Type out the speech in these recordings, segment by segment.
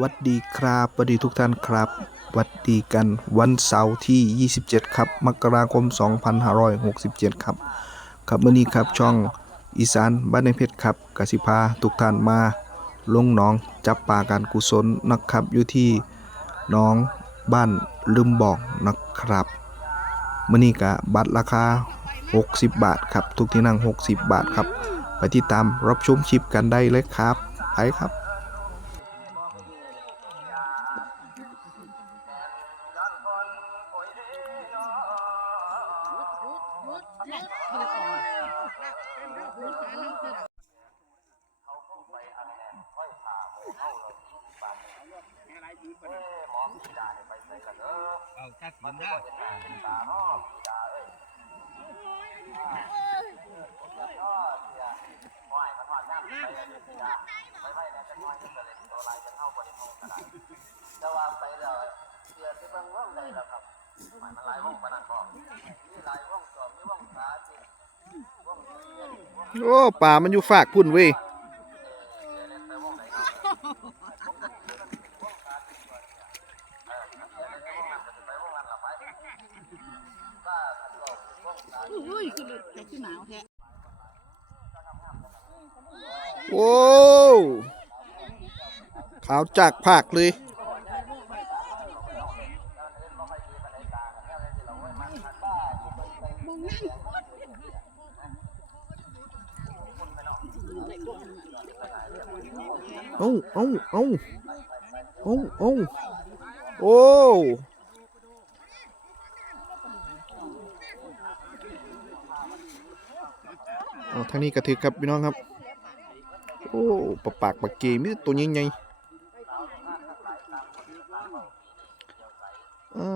วัดดีครับสวัสดีทุกท่านครับ วัดดีกันวันเสาร์ที่ 27 ครับ มกราคม 2567 ครับ ครับมื่อนี้ครับช่องอีสานบ้านในเพชรครับกสิพาทุกท่านมาลงหน้องจับปลาการกุศลนะครับอยู่ที่น้องบ้านลืมบอกนะครับมื่อนี้กะบัตรราคา 60 บาทครับ ทุกที่นั่ง 60 บาทครับ ไปติดตามรับชมชิปกันได้เลยครับ ไปครับ เอาจัดมันได้แต่ว่าไปแล้วเสียที่เบิ่งว่องใดแล้วครับหมายมันหลายว่องปานนั้นบ่มีหลายว่องสองมีว่องสาจิว่องเสียว่อง โอ้ป่ามันอยู่ฝากพุ่นเว้ยเสียเล่นไปว่องไหนเนาะผมก็คือกันว่องสาจิก่อนเออเสียเล่นไปว่องนั้นก็สิไปว่องนั้นล่ะไปบ้าคันบอกว่องสาจิ อุ้ยคือเลยแต่คือหนาวแท้ โอ้ขาวจากภาคเลย มองนั่ง เอ้าเอ้าเอ้าเอ้าเอ้าโอ้เอาทางนี้กระถือครับพี่น้องครับ โอ้ปะปากปากเกมีแต่ตัวใหญ่ๆอ่า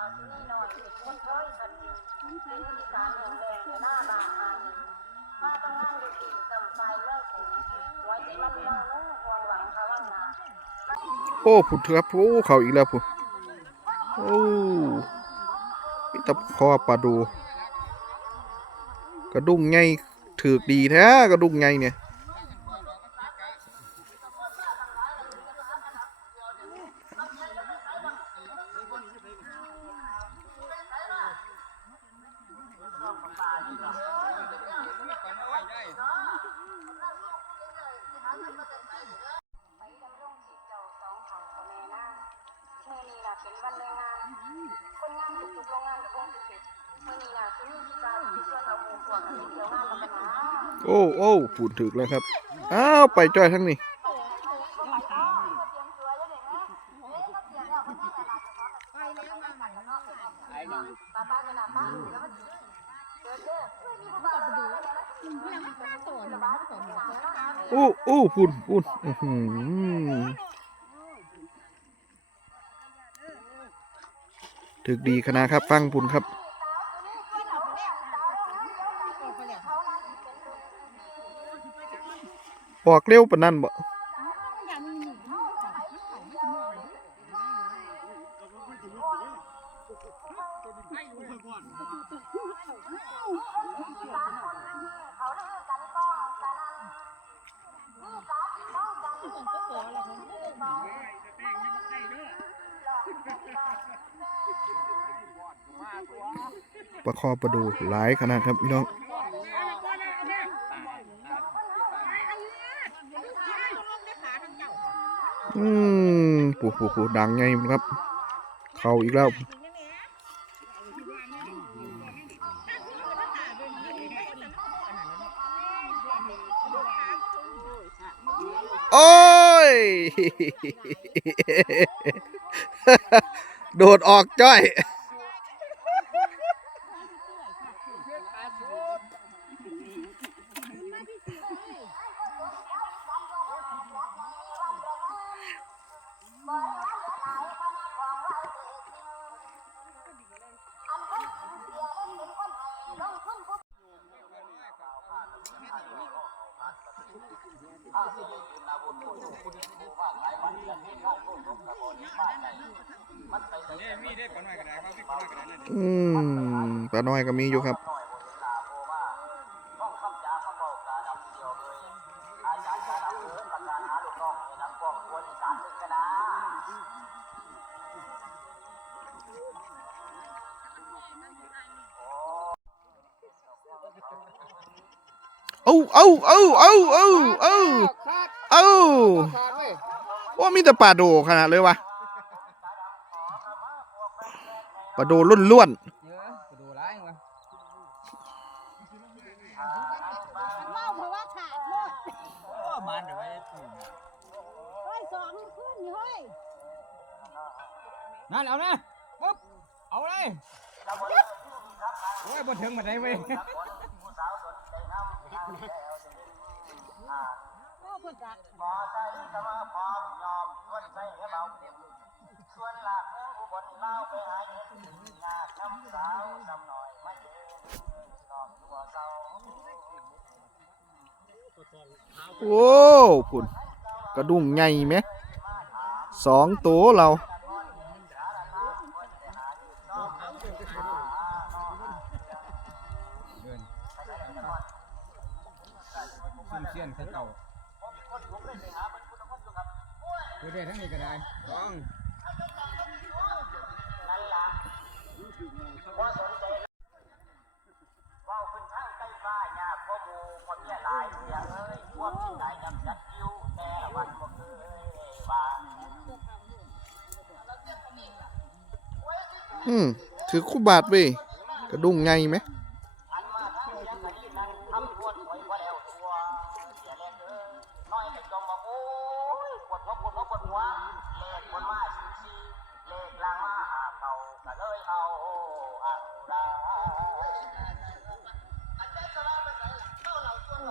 ผ่านตัวนั้นพอดีเข้ากับตะกะตีนโอ้ผุดเถอครับโอ้เขาอีกแล้วผู้โอ้มีแตะคอปลาดู กระดุงไงถือดีแท้กระดุงไงเนี่ย มื่อนี้น่ะเป็นวันแรงงาน คนงานทุกๆโรงงานกับวงสิเก็บมื่อนี้น่ะคือมีกิจกรรมที่ชวนเราหมู่พวกกันไปเที่ยวงานกันนะโอ้โอ้ผุดถึกแล้วครับ อ้าวไปจ้อยทั้งนี้ป้าป้าจะนำบ้านแล้วมันเดินเด้อมีผู้บ่าวดูมันเพื่อนมันตาสอนบ้พุ่นพุ่นอื้อหือ ถึกดีคณะครับฟังปุ่นครับบอกเร็วปนนั่นบ่ อประดูหลายขนาดครับพี่น้องอืมปูปูปูดังไงครับ เข้าอีกแล้วโอ้ย โดดออกจ้อย อืมปลาน้อยก็มีอยู่ครับ เอาเอาเอาเอาเอาเอาขาเอาขาดเว้ยว่ามีแต่ปลาโดขนาดเลยวะปลาโดล้วนล้วะเล่าเพราะว่าขาดโลดโอ้มันเดี๋ยวไปตุ่มเฮ้ยสองขึ้นนั่นเอานะปึ๊บเอาเลยโอ้ยบนถึงมาได้เว้ย โอ้เพิ่นรักพอใจสมาพร้อมยอมชวนใจให้เบาเต็มส่วนหลักเมืองอุบลเล่าไปหาเห็นหน้าคำสาวสำหน่อยไมาเย็นนอนตัวเศร้าโอ้คุณกระดุ้งใหญ่ไหมสองตัวเรา คนเนี่ยหลายเสียเอ้ยพวกที่ไหนจำจัดคิวแต่วันก็เคยว่าอืมถือคู่บาทเว้ยกระดุ้งไงไหม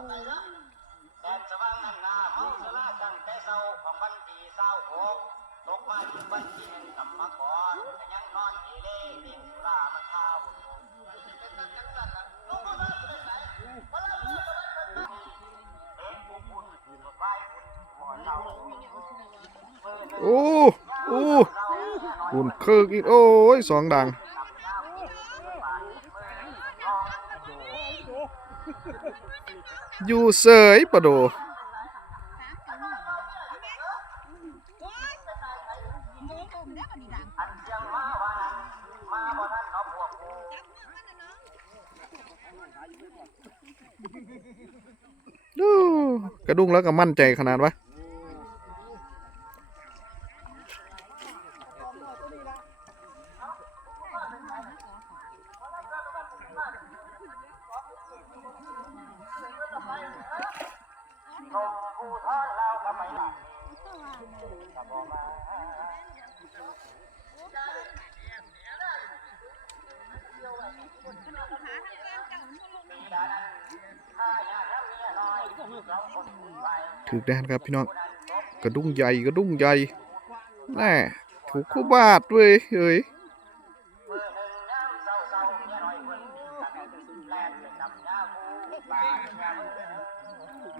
แดนสว่างนั่นนาเมาสลาตั้งแต่เศร้าของวันที่เศร้าหกตกมาถึงวันที่หนึ่งกำมาก่อนก็ยังนอนทีเล่เล่นสุรามันข้าบุญเป็นกันจังสันละลงมาเลยไปไหนมาเลยเอ๊ะผู้พูดหมดไหวคุณหมอเศร้าโอ้โอ้คุณเคิกอีกโอ้ยสองดัง อยู่เสยปะโดดูกระดุ้งแล้วก็มั่นใจขนาดวะ ถูกแดนครับพี่น้อง กระดุ้งใหญ่กระดุ้งใหญ่แน่ถูกคู่บาทเว้ยเฮ้ยเอ้ย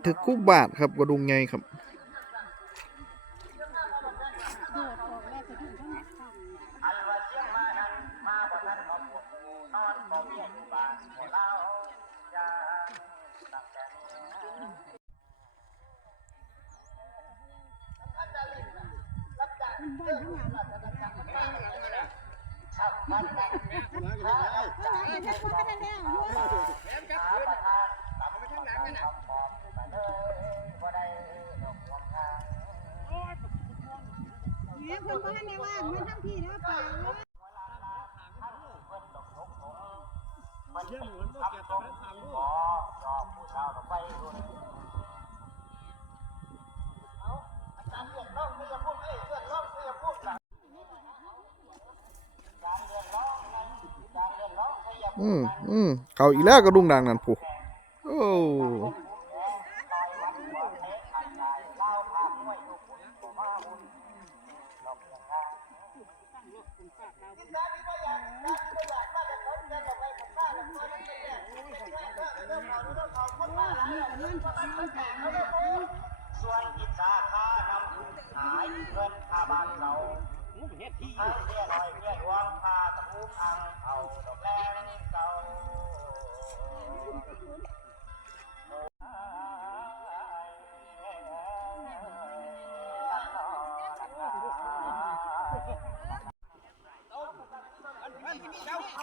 ถือถึกคู่บาทครับกระดุ้งใหญ่ครับ ค่พวกกันแล้วอยู่แม่นครับเพื่อนตามไปทางหลังกันน่ะเนี่ยเพิ่นบ่ทันได้ว่างมันทั้งพี่เด้อป่าเอ้ยมันเยี่ยมเหมือน อืมอืมเขาอีแล้วกระดุ้งดังนั่นผู้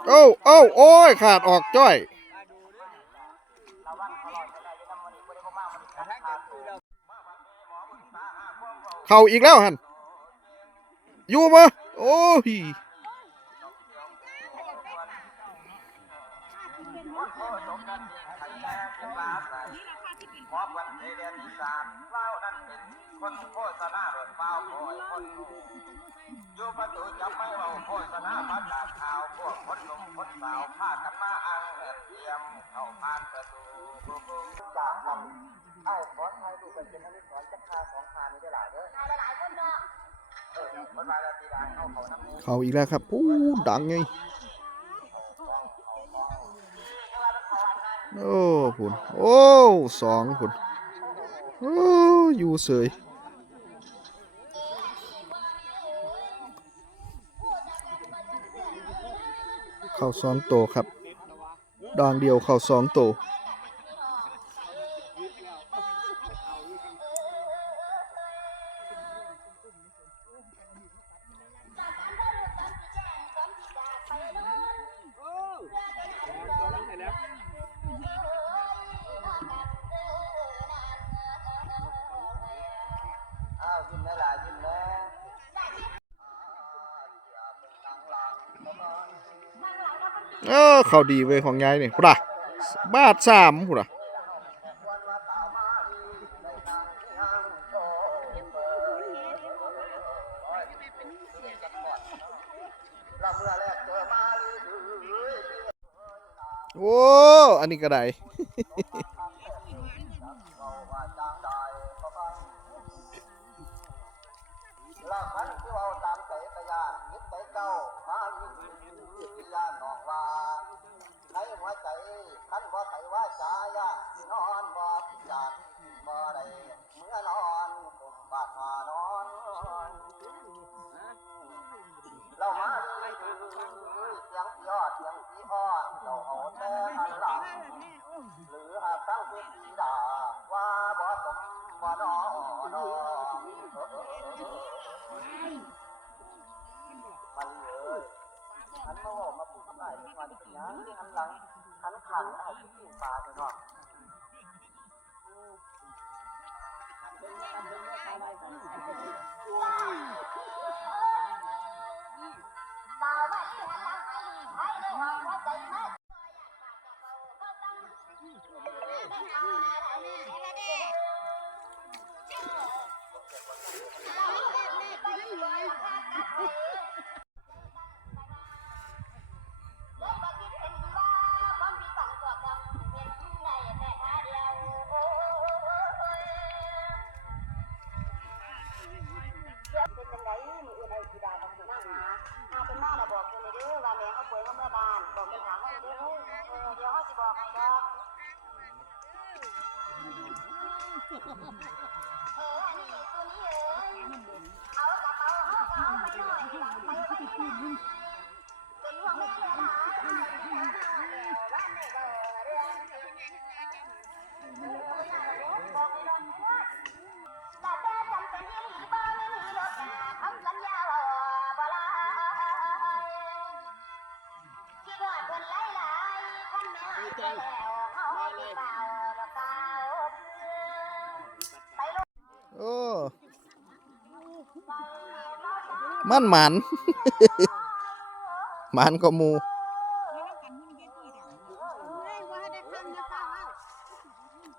โอ้โอ้โอ้ยขาดออกจ้อยเข่าอีกแล้วหันอยู่มาโอ้ยโยประตูจำไม่เมาโฆษณามาจาข่าว คนหนุ่มคนสาวพากันมาอ้างเงินเทียมเข้าผ่านประตูจากลำไอ้ขอไทยดูเป็นอนุสรณ์จักรคาสองคานี้ได้หลายเด้อหลายคนเนาะเออมันมาแล้วตีดานเข้าเขาน้ำเขาอีกแล้วครับปู้ดังไงโอ้คุณโอ้สองคุณโอ้อยู่เสย เข้าสองโตครับดางเดียวเข้าสองโต เข้าดีเว้ยของยายนี่พุดะบาทสามพุดะโอ้ อันนี้ก็ได้ นอนกุมบาดมานอนเรามาเลยเสียงยอดเสียงพี่อ้อนเราเอาแต่หันหลังหรือหากตั้งเป็นปีด่าว่าบ่สมบ่นอนมันเลยขันมาบอกมาพูดคำไหนเป็นวันเป็นยังขันหลังขันขันเอาที่ปลาไปเนาะ También no es. โอ้อันนี้ตัวนี้เอ้ย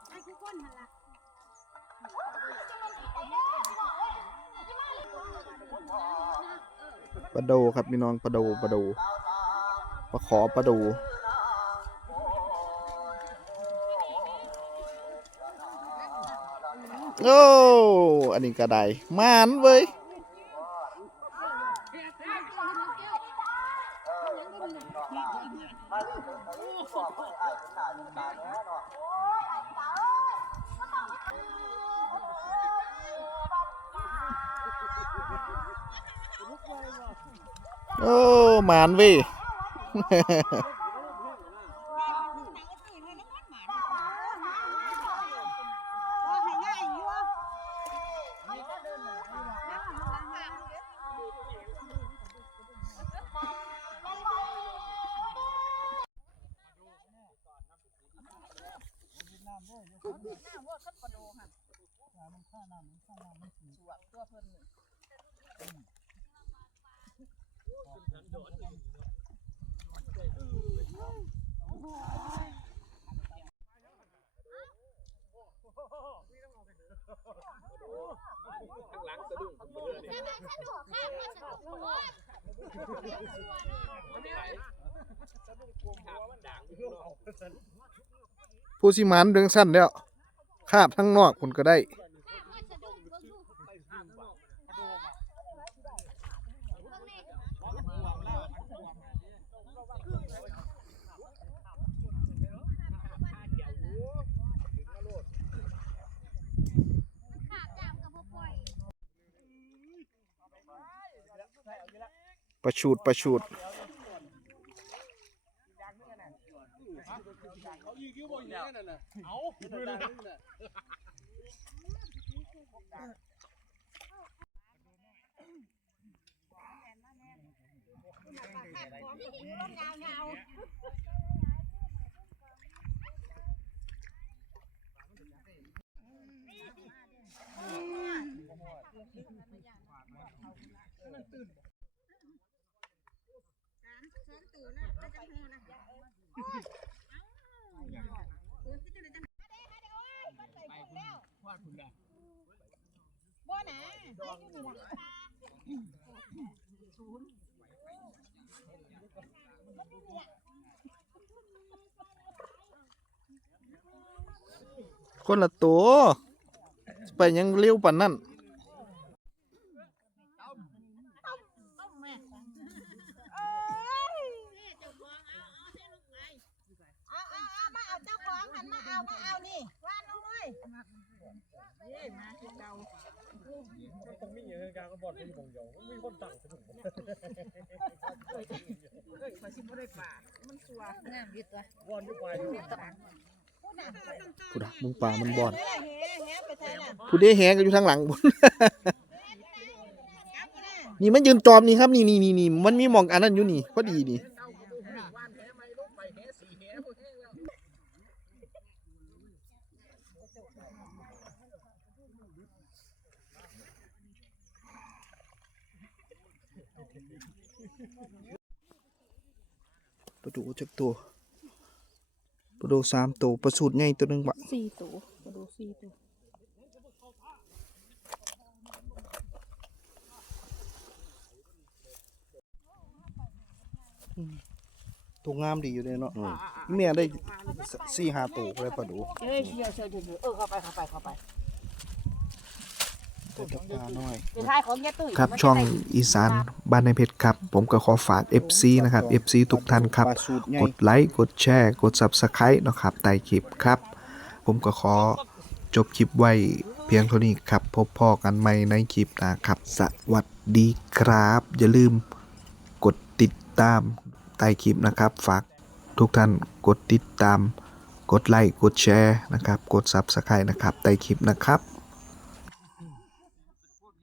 ไอ้ทุกคนหั่นล่ะปลาโดครับพี่น้องปลาโดปลาโดปลาขอปลาโดโอ้ อันนี้ก็ได้มันเว้ย โอ้หมานว้ เอ้ยบอกให้อ้ายเป็นหน้าเป็นตาแน่เนาะโอ้หมานเว้ยผู้สิมานเรื่องสั้นแล้วคาบทั้งนอกคุณก็ได้ ประชูดประชูดบ่นะคนละตัว ไปยังเร็วปานนั้น เอาเอาเอามาเอาเจ้าของหันมาเอามาเอานี่ว่านลงเลยนี่มาที่เก่า ต้องมีอย่างการก็บอกเป็นของเดียวมีคนตั้งสนุกเขาสิบ่ได้ป่ามันสัวงามอยู่ตัววอนอยู่ไปพูดน่ะผู้ดะมึงป่ามันบอนเฮ้ยเฮ้ยเฮ้ยไปใส่น่ะผู้ได้แหงก็อยู่ทางหลังนี่มันยืนจอมนี่ครับ นี่นี่นี่นี่มันมีหมองอันนั้นอยู่นี่พอดีนี่ ประดูจักตัวประดูสามตัวประสูตรใหญ่ตัวหนึงบะสี่ตัวมาดูสี่ตัวตัวงามดีอยู่เลยเนาะแม่ได้สี่ห้าตัวเลยประดูเอ้ยเชียวเชียวเชียวเออเข้าไปเข้าไปเข้าไป ตัวตะปลาน้อยเป็นท้ายของแกตุ้ยครับช่องอีสานบ้านในเพชรครับ ผมก็ขอฝาก FC นะครับ FC ทุกท่านครับ กดไลค์กดแชร์กด Subscribe เนาะครับใต้คลิปครับ ผมก็ขอจบคลิปไว้เพียงเท่านี้ครับ พบพ่อกันใหม่ในคลิปหนะครับ สวัสดีครับ อย่าลืมกดติดตามใต้คลิปนะครับ ฝากทุกท่านกดติดตาม กดไลค์กดแชร์นะครับ กด Subscribe นะครับใต้คลิปนะครับ